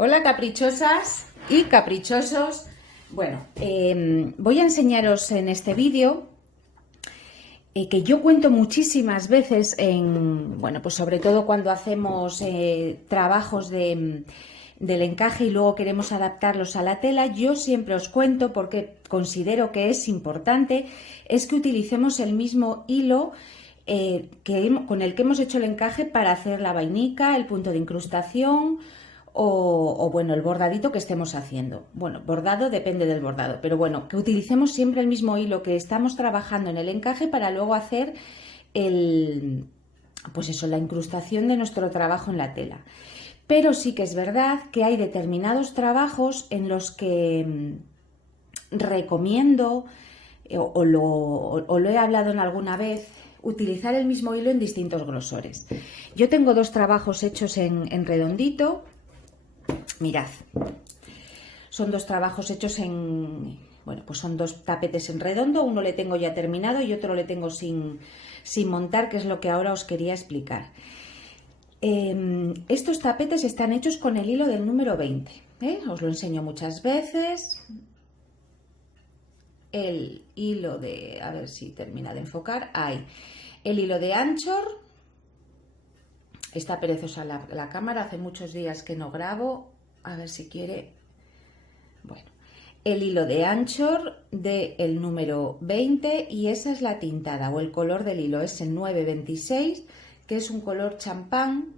Hola caprichosas y caprichosos. Bueno, voy a enseñaros en este vídeo que yo cuento muchísimas veces bueno, pues sobre todo cuando hacemos trabajos del encaje y luego queremos adaptarlos a la tela. Yo siempre os cuento, porque considero que es importante, es que utilicemos el mismo hilo con el que hemos hecho el encaje para hacer la vainica, el punto de incrustación o bueno, el bordadito que estemos haciendo. Bueno, bordado depende del bordado, pero bueno, que utilicemos siempre el mismo hilo que estamos trabajando en el encaje para luego hacer pues eso, la incrustación de nuestro trabajo en la tela. Pero sí que es verdad que hay determinados trabajos en los que recomiendo, o lo he hablado en alguna vez, utilizar el mismo hilo en distintos grosores. Yo tengo dos trabajos hechos en redondito. Mirad, son dos trabajos hechos bueno, pues son dos tapetes en redondo. Uno le tengo ya terminado y otro le tengo sin montar, que es lo que ahora os quería explicar. Estos tapetes están hechos con el hilo del número 20, os lo enseño muchas veces. El hilo de, a ver si termina de enfocar, ahí, el hilo de Anchor. Está perezosa la cámara, hace muchos días que no grabo, a ver si quiere. Bueno, el hilo de Anchor del número 20, y esa es la tintada o el color del hilo, es el 926, que es un color champán,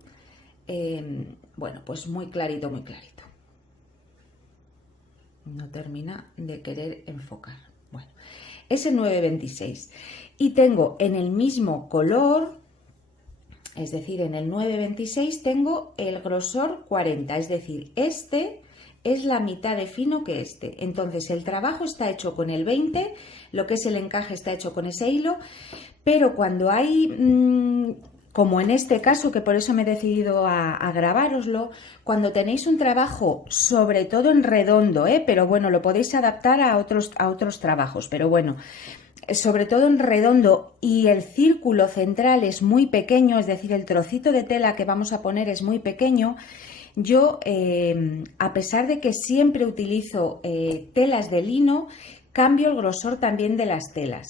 bueno, pues muy clarito, muy clarito. No termina de querer enfocar. Bueno, es el 926 y tengo en el mismo color, es decir, en el 926 tengo el grosor 40, es decir, este es la mitad de fino que este. Entonces el trabajo está hecho con el 20, lo que es el encaje está hecho con ese hilo, pero cuando hay, como en este caso, que por eso me he decidido a grabároslo, cuando tenéis un trabajo, sobre todo en redondo, pero bueno, lo podéis adaptar a otros trabajos, pero bueno, sobre todo en redondo, y el círculo central es muy pequeño, es decir, el trocito de tela que vamos a poner es muy pequeño. Yo, a pesar de que siempre utilizo telas de lino, cambio el grosor también de las telas.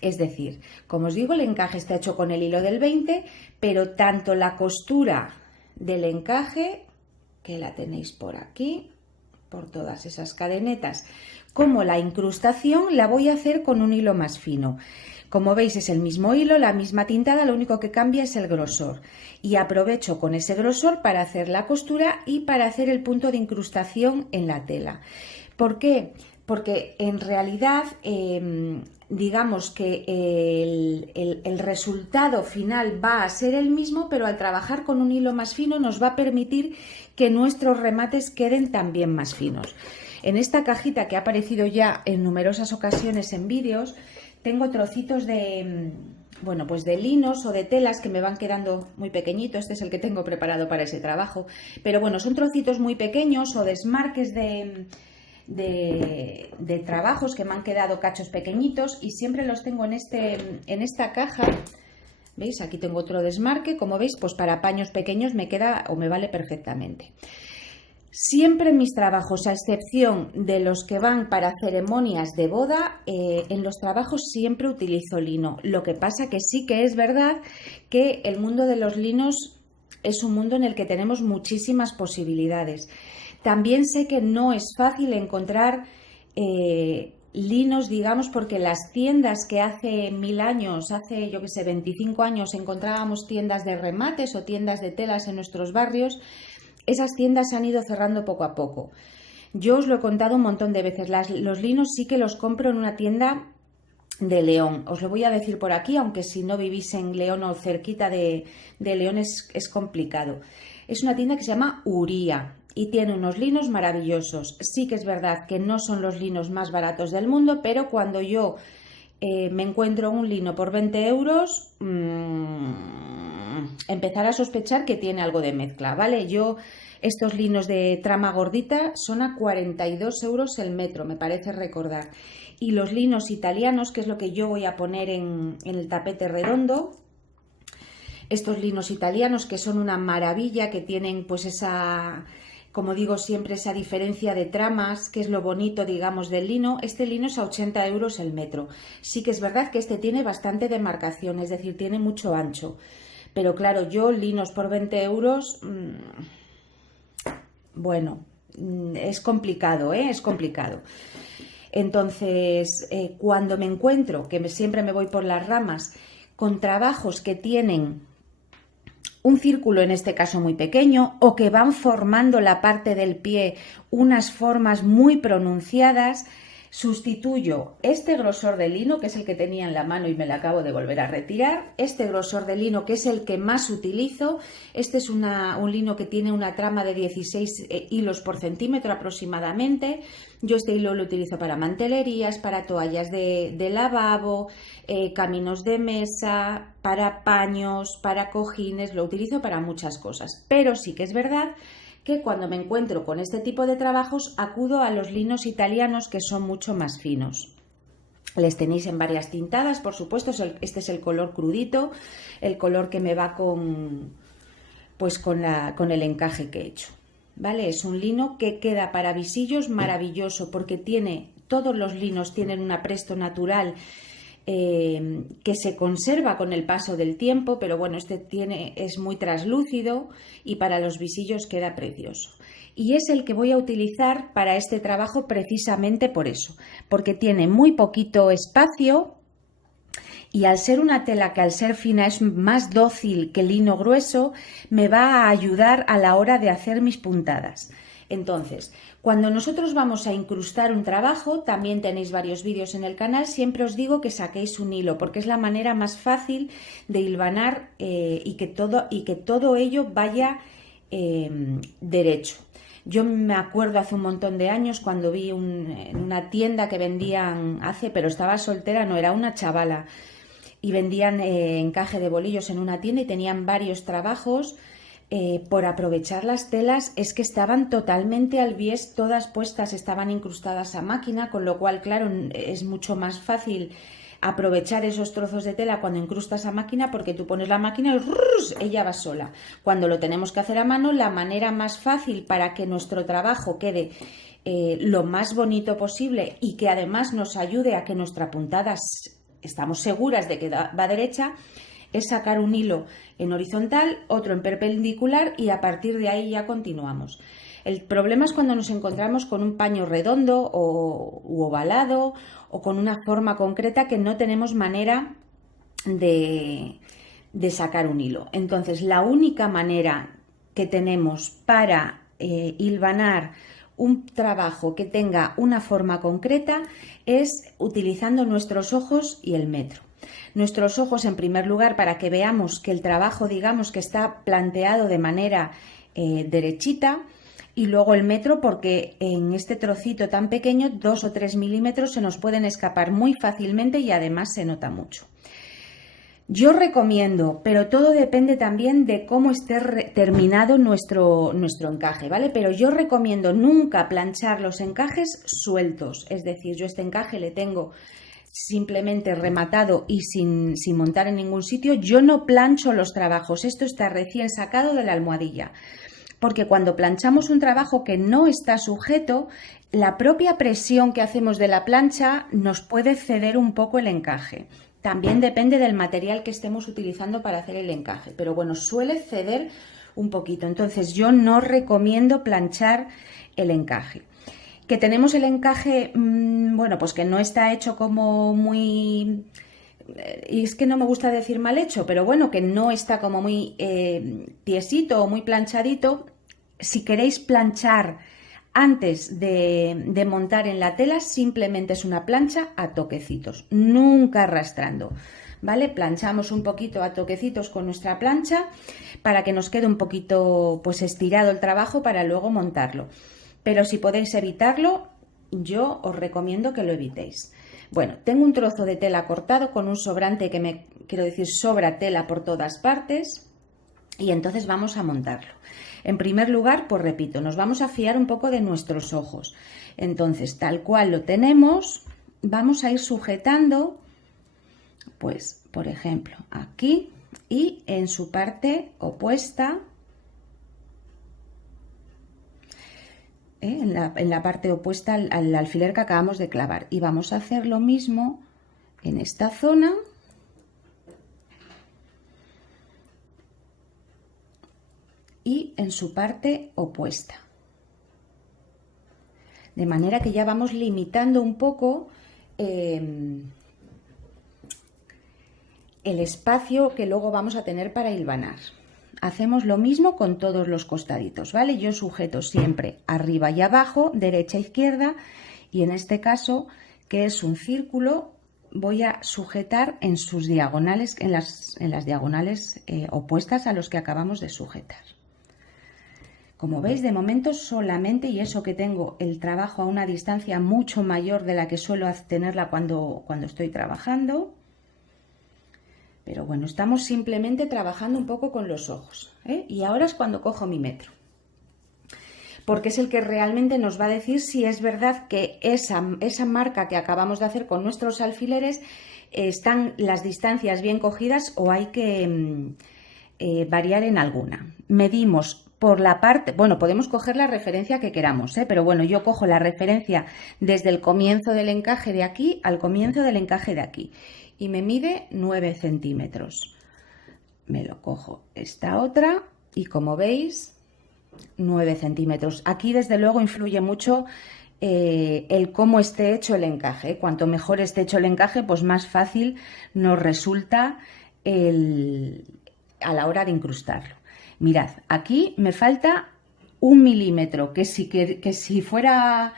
Es decir, como os digo, el encaje está hecho con el hilo del 20, pero tanto la costura del encaje, que la tenéis por aquí, por todas esas cadenetas, como la incrustación la voy a hacer con un hilo más fino. Como veis, es el mismo hilo, la misma tintada, lo único que cambia es el grosor, y aprovecho con ese grosor para hacer la costura y para hacer el punto de incrustación en la tela. ¿Por qué? Porque en realidad digamos que el resultado final va a ser el mismo, pero al trabajar con un hilo más fino nos va a permitir que nuestros remates queden también más finos. En esta cajita, que ha aparecido ya en numerosas ocasiones en vídeos, tengo trocitos de, bueno, pues de linos o de telas que me van quedando muy pequeñitos. Este es el que tengo preparado para ese trabajo, pero bueno, son trocitos muy pequeños o desmarques de trabajos que me han quedado cachos pequeñitos, y siempre los tengo en esta caja. ¿Veis? Aquí tengo otro desmarque. Como veis, pues para paños pequeños me queda o me vale perfectamente. Siempre en mis trabajos, a excepción de los que van para ceremonias de boda, en los trabajos siempre utilizo lino. Lo que pasa que sí que es verdad que el mundo de los linos es un mundo en el que tenemos muchísimas posibilidades. También sé que no es fácil encontrar linos, digamos, porque las tiendas que hace 1000 años, hace yo que sé, 25 años, encontrábamos tiendas de remates o tiendas de telas en nuestros barrios, esas tiendas se han ido cerrando poco a poco. Yo os lo he contado un montón de veces, los linos sí que los compro en una tienda de León. Os lo voy a decir por aquí, aunque si no vivís en León o cerquita de León es complicado. Es una tienda que se llama Uría y tiene unos linos maravillosos. Sí que es verdad que no son los linos más baratos del mundo, pero cuando yo me encuentro un lino por 20 euros, empezar a sospechar que tiene algo de mezcla, ¿vale? Estos linos de trama gordita son a 42 euros el metro, me parece recordar. Y los linos italianos, que es lo que yo voy a poner en el tapete redondo, estos linos italianos que son una maravilla, que tienen pues esa Como digo siempre, esa diferencia de tramas, que es lo bonito, digamos, del lino. Este lino es a 80 euros el metro. Sí que es verdad que este tiene bastante demarcación, es decir, tiene mucho ancho. Pero claro, yo linos por 20 euros, bueno, es complicado, ¿eh? Es complicado. Entonces, cuando me encuentro, que siempre me voy por las ramas, con trabajos que tienen un círculo, en este caso muy pequeño, o que van formando la parte del pie unas formas muy pronunciadas, sustituyo este grosor de lino, que es el que tenía en la mano y me lo acabo de volver a retirar, este grosor de lino, que es el que más utilizo. Este es un lino que tiene una trama de 16 hilos por centímetro aproximadamente. Yo este hilo lo utilizo para mantelerías, para toallas de lavabo, caminos de mesa, para paños, para cojines, lo utilizo para muchas cosas. Pero sí que es verdad que cuando me encuentro con este tipo de trabajos acudo a los linos italianos, que son mucho más finos. Les tenéis en varias tintadas, por supuesto. Este es el color crudito, el color que me va con el encaje que he hecho. ¿Vale? Es un lino que queda para visillos maravilloso, porque todos los linos tienen un apresto natural que se conserva con el paso del tiempo, pero bueno, es muy traslúcido y para los visillos queda precioso. Y es el que voy a utilizar para este trabajo precisamente por eso, porque tiene muy poquito espacio y al ser una tela que al ser fina es más dócil que el lino grueso, me va a ayudar a la hora de hacer mis puntadas. Entonces, cuando nosotros vamos a incrustar un trabajo, también tenéis varios vídeos en el canal, siempre os digo que saquéis un hilo, porque es la manera más fácil de hilvanar y que todo ello vaya derecho. Yo me acuerdo hace un montón de años cuando vi en una tienda que vendían, pero estaba soltera, no, era una chavala, y vendían encaje de bolillos en una tienda y tenían varios trabajos. Por aprovechar las telas, es que estaban totalmente al bies, todas puestas, estaban incrustadas a máquina, con lo cual, claro, es mucho más fácil aprovechar esos trozos de tela cuando incrustas a máquina, porque tú pones la máquina y ella va sola. Cuando lo tenemos que hacer a mano, la manera más fácil para que nuestro trabajo quede lo más bonito posible y que además nos ayude a que nuestra puntada estamos seguras de que va derecha, es sacar un hilo en horizontal, otro en perpendicular y a partir de ahí ya continuamos. El problema es cuando nos encontramos con un paño redondo u ovalado o con una forma concreta que no tenemos manera de sacar un hilo. Entonces, la única manera que tenemos para hilvanar un trabajo que tenga una forma concreta es utilizando nuestros ojos y el metro. Nuestros ojos, en primer lugar, para que veamos que el trabajo, digamos, que está planteado de manera derechita, y luego el metro, porque en este trocito tan pequeño 2 o 3 milímetros se nos pueden escapar muy fácilmente y además se nota mucho. Yo recomiendo, pero todo depende también de cómo esté terminado nuestro encaje, ¿vale? Pero yo recomiendo nunca planchar los encajes sueltos, es decir, yo este encaje le tengo simplemente rematado y sin montar en ningún sitio. Yo no plancho los trabajos, esto está recién sacado de la almohadilla, porque cuando planchamos un trabajo que no está sujeto, la propia presión que hacemos de la plancha nos puede ceder un poco el encaje. También depende del material que estemos utilizando para hacer el encaje, pero bueno, suele ceder un poquito. Entonces yo no recomiendo planchar el encaje. Que tenemos el encaje, bueno, pues que no está hecho como muy... Y es que no me gusta decir mal hecho, pero bueno, que no está como muy tiesito o muy planchadito. Si queréis planchar antes de montar en la tela, simplemente es una plancha a toquecitos, nunca arrastrando, ¿vale? Planchamos un poquito a toquecitos con nuestra plancha para que nos quede un poquito pues estirado el trabajo para luego montarlo. Pero si podéis evitarlo, yo os recomiendo que lo evitéis. Bueno, tengo un trozo de tela cortado con un sobrante que sobra tela por todas partes y entonces vamos a montarlo. En primer lugar, pues repito, nos vamos a fiar un poco de nuestros ojos. Entonces, tal cual lo tenemos, vamos a ir sujetando, pues, por ejemplo, aquí y en su parte opuesta. en la parte opuesta al alfiler que acabamos de clavar. Y vamos a hacer lo mismo en esta zona. Y en su parte opuesta. De manera que ya vamos limitando un poco el espacio que luego vamos a tener para hilvanar. Hacemos lo mismo con todos los costaditos, ¿vale? Yo sujeto siempre arriba y abajo, derecha e izquierda, y en este caso, que es un círculo, voy a sujetar en sus diagonales, en las diagonales opuestas a los que acabamos de sujetar. Como veis, de momento solamente, y eso que tengo el trabajo a una distancia mucho mayor de la que suelo tenerla cuando estoy trabajando. Pero bueno, estamos simplemente trabajando un poco con los ojos, ¿eh? Y ahora es cuando cojo mi metro. Porque es el que realmente nos va a decir si es verdad que esa marca que acabamos de hacer con nuestros alfileres están las distancias bien cogidas o hay que variar en alguna. Medimos por la parte, bueno, podemos coger la referencia que queramos, pero bueno, yo cojo la referencia desde el comienzo del encaje de aquí al comienzo del encaje de aquí y me mide 9 centímetros. Me lo cojo esta otra y como veis, 9 centímetros. Aquí desde luego influye mucho el cómo esté hecho el encaje. Cuanto mejor esté hecho el encaje, pues más fácil nos resulta a la hora de incrustarlo. Mirad, aquí me falta 1 milímetro, que si fuera,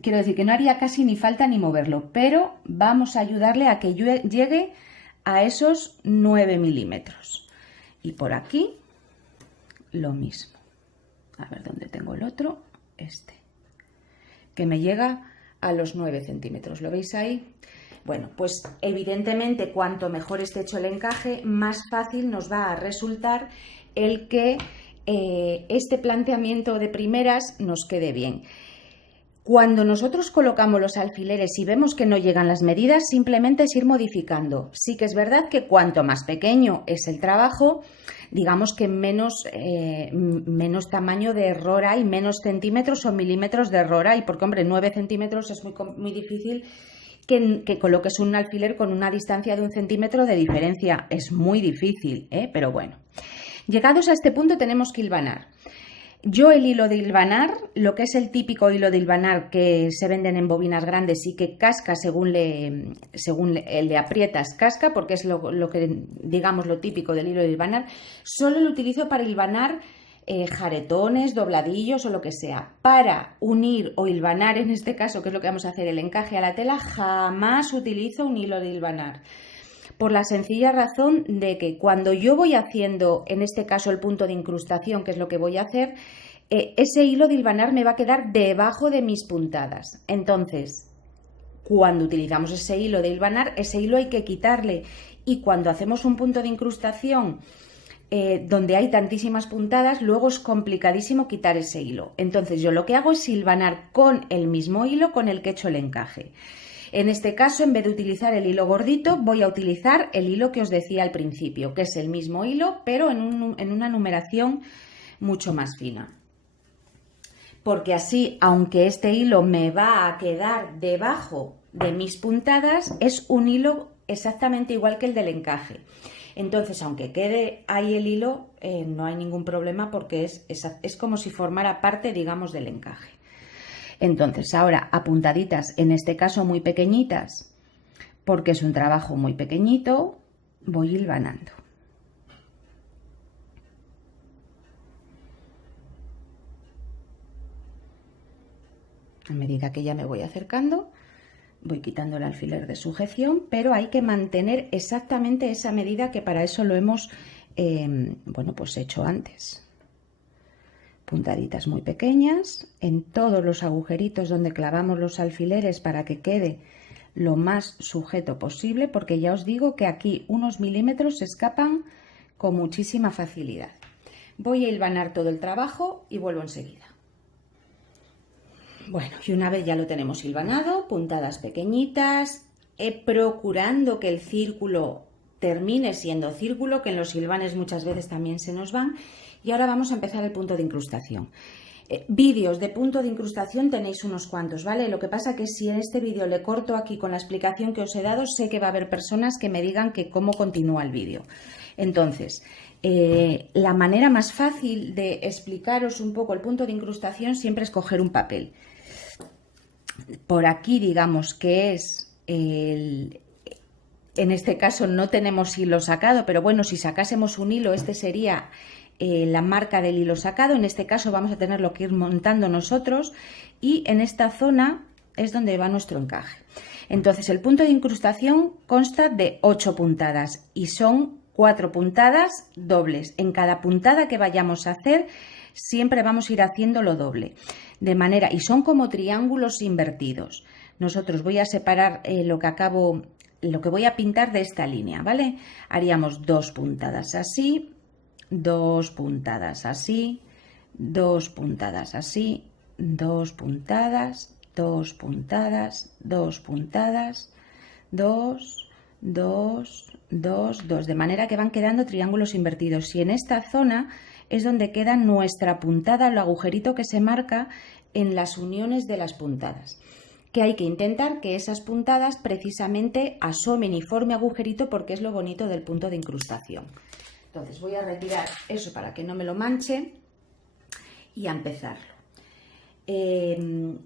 quiero decir que no haría casi ni falta ni moverlo, pero vamos a ayudarle a que llegue a esos 9 milímetros. Y por aquí lo mismo. A ver dónde tengo el otro, que me llega a los 9 centímetros. ¿Lo veis ahí? Bueno, pues evidentemente cuanto mejor esté hecho el encaje, más fácil nos va a resultar el que este planteamiento de primeras nos quede bien. Cuando nosotros colocamos los alfileres y vemos que no llegan las medidas, simplemente es ir modificando. Sí que es verdad que cuanto más pequeño es el trabajo, digamos que menos tamaño de error hay, menos centímetros o milímetros de error hay, porque hombre, 9 centímetros es muy difícil que coloques un alfiler con una distancia de 1 centímetro de diferencia. Es muy difícil, pero bueno. Llegados a este punto tenemos que hilvanar. Yo el hilo de hilvanar, lo que es el típico hilo de hilvanar que se venden en bobinas grandes y que casca según le aprietas, casca, porque es lo que digamos lo típico del hilo de hilvanar, solo lo utilizo para hilvanar jaretones, dobladillos o lo que sea. Para unir o hilvanar, en este caso, que es lo que vamos a hacer, el encaje a la tela, jamás utilizo un hilo de hilvanar. Por la sencilla razón de que cuando yo voy haciendo, en este caso, el punto de incrustación, que es lo que voy a hacer, ese hilo de hilvanar me va a quedar debajo de mis puntadas. Entonces, cuando utilizamos ese hilo de hilvanar, ese hilo hay que quitarle. Y cuando hacemos un punto de incrustación donde hay tantísimas puntadas, luego es complicadísimo quitar ese hilo. Entonces, yo lo que hago es hilvanar con el mismo hilo con el que he hecho el encaje. En este caso, en vez de utilizar el hilo gordito, voy a utilizar el hilo que os decía al principio, que es el mismo hilo, pero en una numeración mucho más fina. Porque así, aunque este hilo me va a quedar debajo de mis puntadas, es un hilo exactamente igual que el del encaje. Entonces, aunque quede ahí el hilo, no hay ningún problema porque es como si formara parte, digamos, del encaje. Entonces, ahora a puntaditas, en este caso muy pequeñitas, porque es un trabajo muy pequeñito, voy hilvanando. A medida que ya me voy acercando, voy quitando el alfiler de sujeción, pero hay que mantener exactamente esa medida que para eso lo hemos pues hecho antes. Puntaditas muy pequeñas en todos los agujeritos donde clavamos los alfileres para que quede lo más sujeto posible, porque ya os digo que aquí unos milímetros se escapan con muchísima facilidad. Voy a hilvanar todo el trabajo y vuelvo enseguida. Bueno, y una vez ya lo tenemos hilvanado, puntadas pequeñitas, procurando que el círculo termine siendo círculo, que en los hilvanes muchas veces también se nos van. Y ahora vamos a empezar el punto de incrustación. Vídeos de punto de incrustación tenéis unos cuantos, ¿vale? Lo que pasa que si en este vídeo le corto aquí con la explicación que os he dado, sé que va a haber personas que me digan que cómo continúa el vídeo. Entonces, la manera más fácil de explicaros un poco el punto de incrustación siempre es coger un papel. Por aquí, digamos que es en este caso no tenemos hilo sacado, pero bueno, si sacásemos un hilo, este sería la marca del hilo sacado. En este caso vamos a tenerlo que ir montando nosotros y en esta zona es donde va nuestro encaje. Entonces el punto de incrustación consta de 8 puntadas y son 4 puntadas dobles. En cada puntada que vayamos a hacer siempre vamos a ir haciendo lo doble, de manera, y son como triángulos invertidos. Nosotros voy a separar lo que voy a pintar de esta línea, ¿vale? Haríamos 2 puntadas así, 2 puntadas así, 2 puntadas así, 2 puntadas, 2 puntadas, 2 puntadas, 2, 2, 2, 2, de manera que van quedando triángulos invertidos. Y en esta zona es donde queda nuestra puntada, el agujerito que se marca en las uniones de las puntadas, que hay que intentar que esas puntadas precisamente asomen y forme agujerito, porque es lo bonito del punto de incrustación. Entonces voy a retirar eso para que no me lo manche y a empezarlo. El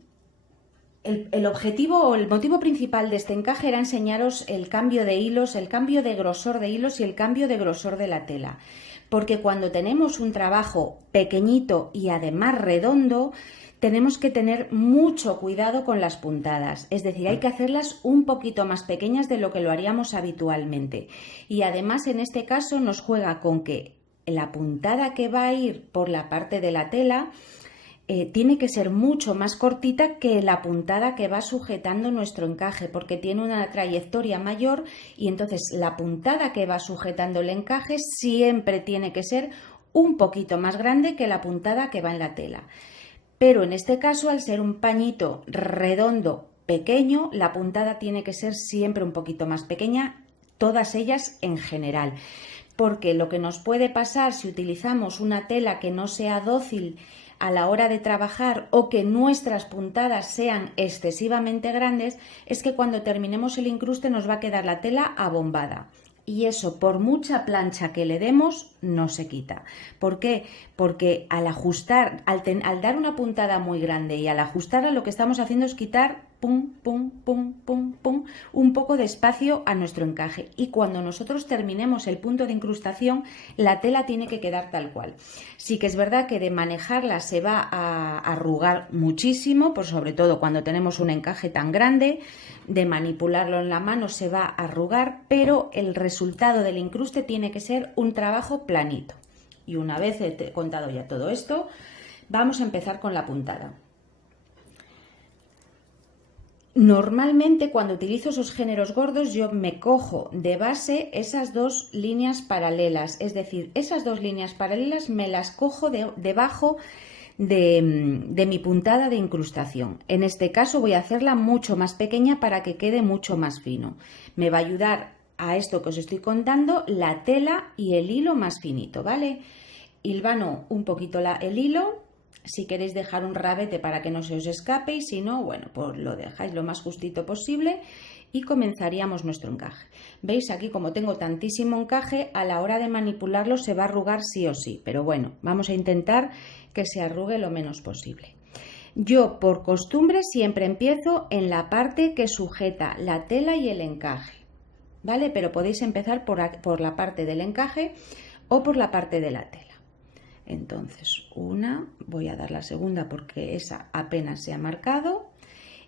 objetivo o el motivo principal de este encaje era enseñaros el cambio de hilos, el cambio de grosor de hilos y el cambio de grosor de la tela. Porque cuando tenemos un trabajo pequeñito y además redondo, tenemos que tener mucho cuidado con las puntadas, es decir, hay que hacerlas un poquito más pequeñas de lo que lo haríamos habitualmente. Y además en este caso nos juega con que la puntada que va a ir por la parte de la tela tiene que ser mucho más cortita que la puntada que va sujetando nuestro encaje, porque tiene una trayectoria mayor y entonces la puntada que va sujetando el encaje siempre tiene que ser un poquito más grande que la puntada que va en la tela. Pero en este caso, al ser un pañito redondo pequeño, la puntada tiene que ser siempre un poquito más pequeña, todas ellas en general. Porque lo que nos puede pasar si utilizamos una tela que no sea dócil a la hora de trabajar o que nuestras puntadas sean excesivamente grandes, es que cuando terminemos el incruste nos va a quedar la tela abombada. Y eso, por mucha plancha que le demos, no se quita. ¿Por qué? Porque al ajustar, al dar una puntada muy grande y al ajustarla, lo que estamos haciendo es quitar pum, pum, pum, pum, pum, un poco de espacio a nuestro encaje. Y cuando nosotros terminemos el punto de incrustación, la tela tiene que quedar tal cual. Sí que es verdad que de manejarla se va a arrugar muchísimo, por sobre todo cuando tenemos un encaje tan grande. De manipularlo en la mano se va a arrugar, pero el resultado del incruste tiene que ser un trabajo planito. Y una vez he contado ya todo esto, vamos a empezar con la puntada. Normalmente cuando utilizo esos géneros gordos yo me cojo de base esas 2 líneas paralelas, es decir, esas 2 líneas paralelas me las cojo debajo de mi puntada de incrustación. En este caso voy a hacerla mucho más pequeña para que quede mucho más fino. Me va a ayudar a esto que os estoy contando la tela y el hilo más finito, ¿vale? Hilvano un poquito el hilo, si queréis dejar un rabete para que no se os escape, y si no, bueno, pues lo dejáis lo más justito posible y comenzaríamos nuestro encaje. Veis aquí como tengo tantísimo encaje, a la hora de manipularlo se va a arrugar sí o sí, pero bueno, vamos a intentar que se arrugue lo menos posible. Yo por costumbre siempre empiezo en la parte que sujeta la tela y el encaje, ¿vale? Pero podéis empezar por la parte del encaje o por la parte de la tela. Entonces, voy a dar la segunda porque esa apenas se ha marcado.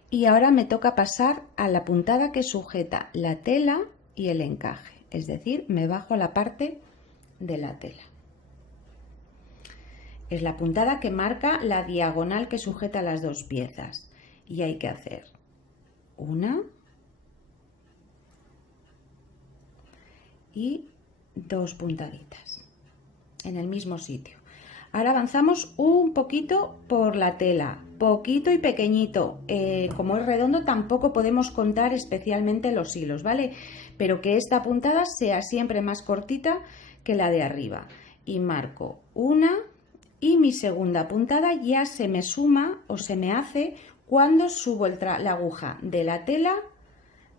Y ahora me toca pasar a la puntada que sujeta la tela y el encaje, es decir, me bajo a la parte de la tela. Es la puntada que marca la diagonal que sujeta las 2 piezas y hay que hacer 1 y 2 puntaditas en el mismo sitio. Ahora avanzamos un poquito por la tela, poquito y pequeñito. Como es redondo tampoco podemos contar especialmente los hilos, ¿vale? Pero que esta puntada sea siempre más cortita que la de arriba. Y marco 1 y mi segunda puntada ya se me suma o se me hace cuando subo la aguja de la tela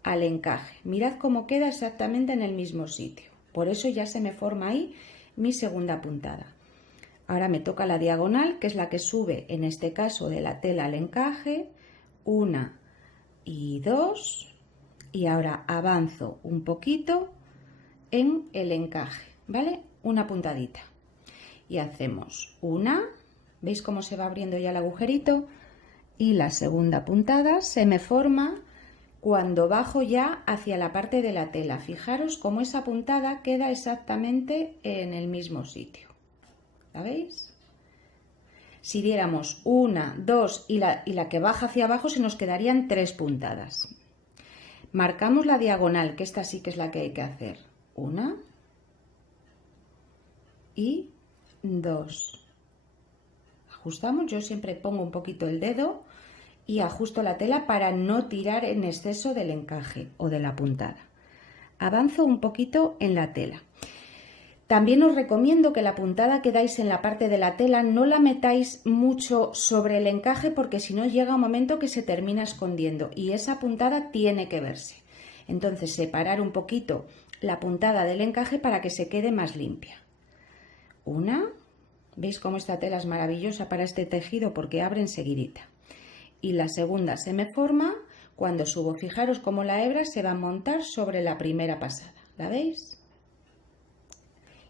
al encaje. Mirad cómo queda exactamente en el mismo sitio. Por eso ya se me forma ahí mi segunda puntada. Ahora me toca la diagonal, que es la que sube, en este caso, de la tela al encaje. 1 y 2. Y ahora avanzo un poquito en el encaje, ¿vale? Una puntadita. Y hacemos una. ¿Veis cómo se va abriendo ya el agujerito? Y la segunda puntada se me forma cuando bajo ya hacia la parte de la tela. Fijaros cómo esa puntada queda exactamente en el mismo sitio. ¿La veis? Si diéramos 1, 2 y la que baja hacia abajo, se nos quedarían 3 puntadas. Marcamos la diagonal, que esta sí que es la que hay que hacer. 1 y 2. Ajustamos, yo siempre pongo un poquito el dedo y ajusto la tela para no tirar en exceso del encaje o de la puntada. Avanzo un poquito en la tela. También os recomiendo que la puntada que dais en la parte de la tela no la metáis mucho sobre el encaje, porque si no llega un momento que se termina escondiendo y esa puntada tiene que verse. Entonces separar un poquito la puntada del encaje para que se quede más limpia. Una, ¿veis cómo esta tela es maravillosa para este tejido? Porque abre enseguidita. Y la segunda se me forma cuando subo. Fijaros cómo la hebra se va a montar sobre la primera pasada. ¿La veis?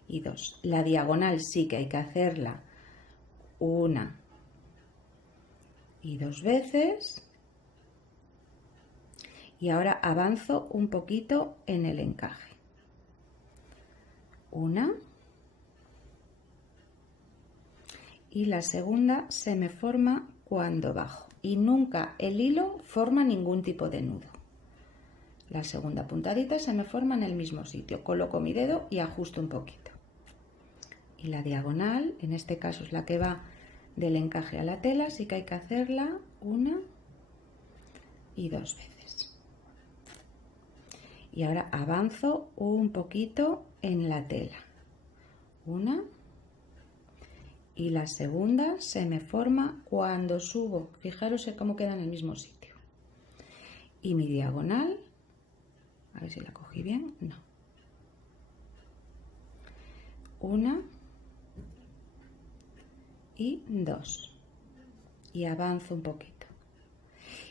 Y 2. La diagonal sí que hay que hacerla 1 y 2 veces. Y ahora avanzo un poquito en el encaje. 1. Y la segunda se me forma cuando bajo. Y nunca el hilo forma ningún tipo de nudo. La segunda puntadita se me forma en el mismo sitio. Coloco mi dedo y ajusto un poquito. Y la diagonal, en este caso es la que va del encaje a la tela, sí que hay que hacerla 1 y 2 veces. Y ahora avanzo un poquito en la tela. 1 y la segunda se me forma cuando subo. Fijaros cómo queda en el mismo sitio. Y mi diagonal, a ver si la cogí bien, no. 1 y 2. Y avanzo un poquito.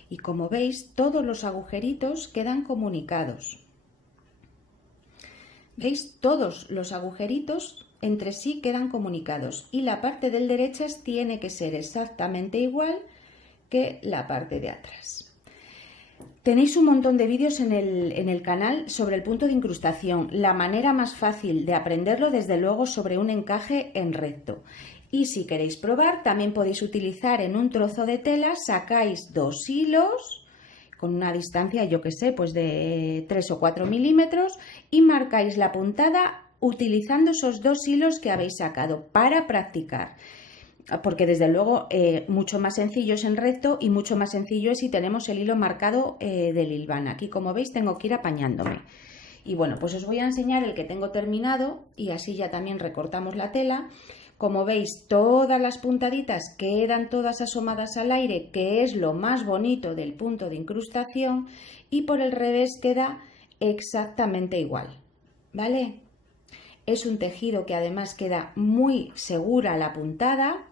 Y como veis, todos los agujeritos quedan comunicados. ¿Veis? Todos los agujeritos entre sí quedan comunicados. Y la parte del derechas tiene que ser exactamente igual que la parte de atrás. Tenéis un montón de vídeos en el canal sobre el punto de incrustación. La manera más fácil de aprenderlo, desde luego, sobre un encaje en recto. Y si queréis probar, también podéis utilizar en un trozo de tela, sacáis 2 hilos con una distancia, yo que sé, pues de 3 o 4 milímetros y marcáis la puntada utilizando esos 2 hilos que habéis sacado para practicar. Porque desde luego mucho más sencillo es en recto y mucho más sencillo es si tenemos el hilo marcado del hilván. Aquí, como veis, tengo que ir apañándome. Y bueno, pues os voy a enseñar el que tengo terminado y así ya también recortamos la tela. Como veis, todas las puntaditas quedan todas asomadas al aire, que es lo más bonito del punto de incrustación, y por el revés queda exactamente igual, ¿vale? Es un tejido que además queda muy segura la puntada.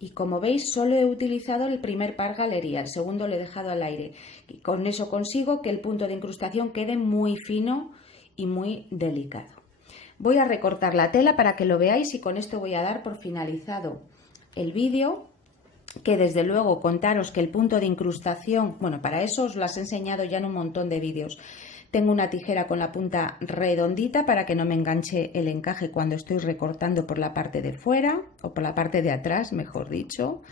Y como veis, solo he utilizado el primer par galería, el segundo lo he dejado al aire. Y con eso consigo que el punto de incrustación quede muy fino y muy delicado. Voy a recortar la tela para que lo veáis y con esto voy a dar por finalizado el vídeo. Que desde luego contaros que el punto de incrustación, bueno, para eso os lo has enseñado ya en un montón de vídeos. Tengo una tijera con la punta redondita para que no me enganche el encaje cuando estoy recortando por la parte de fuera o por la parte de atrás, mejor dicho.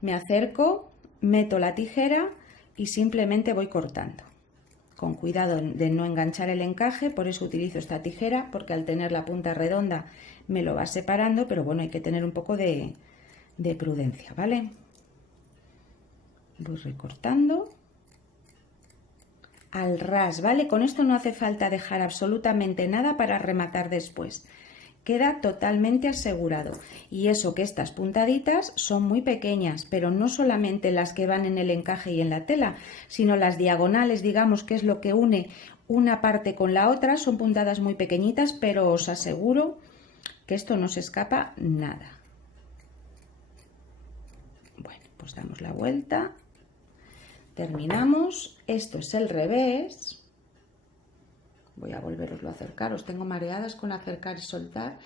Me acerco, meto la tijera y simplemente voy cortando. Con cuidado de no enganchar el encaje, por eso utilizo esta tijera, porque al tener la punta redonda me lo va separando, pero bueno, hay que tener un poco de prudencia, ¿vale? Voy recortando al ras, ¿vale? Con esto no hace falta dejar absolutamente nada para rematar después. queda totalmente asegurado. Y eso que estas puntaditas son muy pequeñas, pero no solamente las que van en el encaje y en la tela, sino las diagonales, digamos, que es lo que une una parte con la otra, son puntadas muy pequeñitas, pero os aseguro que esto no se escapa nada. Bueno, pues damos la vuelta, terminamos, esto es el revés. Voy a volveroslo a acercar, os tengo mareadas con acercar y soltar.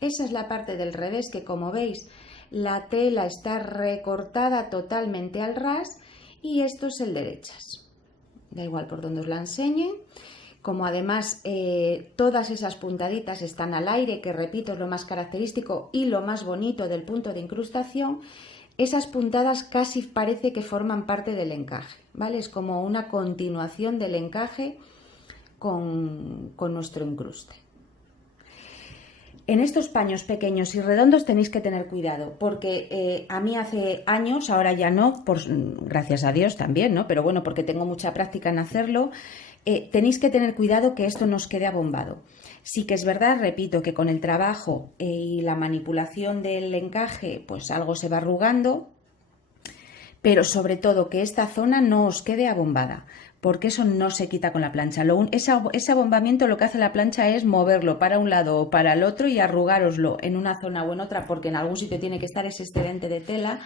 Esa es la parte del revés que, como veis, la tela está recortada totalmente al ras, y esto es el derechas. Da igual por donde os la enseñe. Como además todas esas puntaditas están al aire, que repito es lo más característico y lo más bonito del punto de incrustación, esas puntadas casi parece que forman parte del encaje, ¿vale? Es como una continuación del encaje con nuestro incruste. En estos paños pequeños y redondos tenéis que tener cuidado, porque a mí hace años, ahora ya no, gracias a Dios también, ¿no? Pero bueno, porque tengo mucha práctica en hacerlo, tenéis que tener cuidado que esto no os quede abombado. Sí que es verdad, repito, que con el trabajo y la manipulación del encaje, pues algo se va arrugando, pero sobre todo que esta zona no os quede abombada, porque eso no se quita con la plancha. Ese abombamiento lo que hace la plancha es moverlo para un lado o para el otro y arrugároslo en una zona o en otra, porque en algún sitio tiene que estar ese excedente de tela,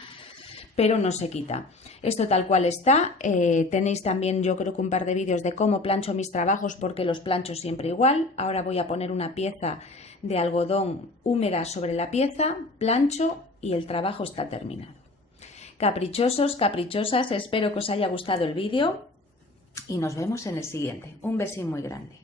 pero no se quita. Esto tal cual está. Tenéis también, yo creo que un par de vídeos de cómo plancho mis trabajos, porque los plancho siempre igual. Ahora voy a poner una pieza de algodón húmeda sobre la pieza, plancho y el trabajo está terminado. Caprichosos, caprichosas, espero que os haya gustado el vídeo y nos vemos en el siguiente. Un besín muy grande.